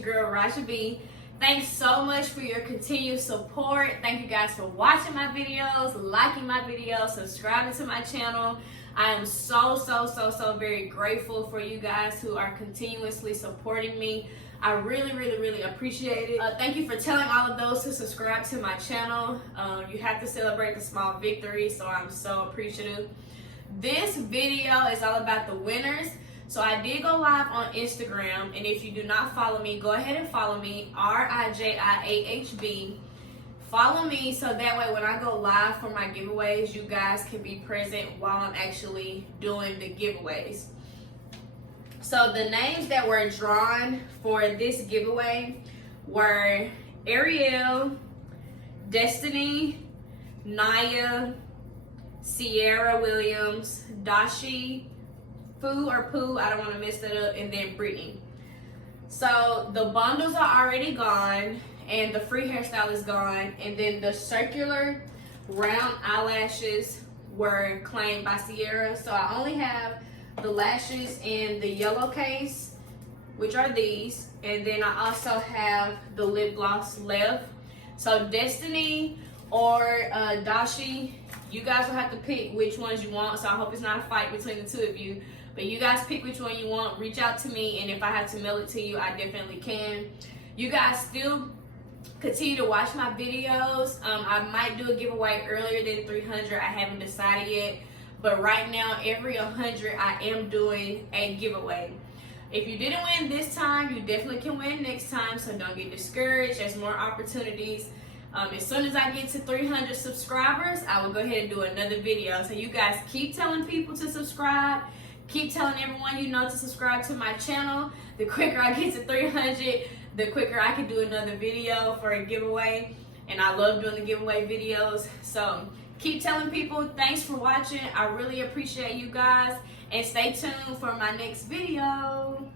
your girl, Raja B. Thanks so much for your continued support. Thank you guys for watching my videos, liking my videos, subscribing to my channel. I am so very grateful for you guys who are continuously supporting me. I really appreciate it. Thank you for telling all of those who subscribe to my channel. You have to celebrate the small victories, so I'm so appreciative. This video is all about the winners. So I did go live on Instagram, and if you do not follow me, go ahead and follow me, RIJIAHB. Follow me so that way when I go live for my giveaways, you guys can be present while I'm actually doing the giveaways. So the names that were drawn for this giveaway were Ariel, Destiny, Naya, CIARA Williams, DOSHI.PHOO, I don't want to mess that up, and then Brittany. So the bundles are already gone, and the free hairstyle is gone, and then the circular round eyelashes were claimed by CIARA. So I only have the lashes in the yellow case, which are these, and then I also have the lip gloss left. So Destiny or Doshi, you guys will have to pick which ones you want. So I hope it's not a fight between the two of you, but you guys pick which one you want. Reach out to me, and if I have to mail it to you, I definitely can. You guys still continue to watch my videos. I might do a giveaway earlier than 300. I haven't decided yet, but right now every 100 I am doing a giveaway. If you didn't win this time, you definitely can win next time, so don't get discouraged. There's more opportunities. As soon as I get to 300 subscribers, I will go ahead and do another video. So you guys keep telling people to subscribe. Keep telling everyone you know to subscribe to my channel. The quicker I get to 300, the quicker I can do another video for a giveaway. And I love doing the giveaway videos. So keep telling people. Thanks for watching. I really appreciate you guys. And stay tuned for my next video.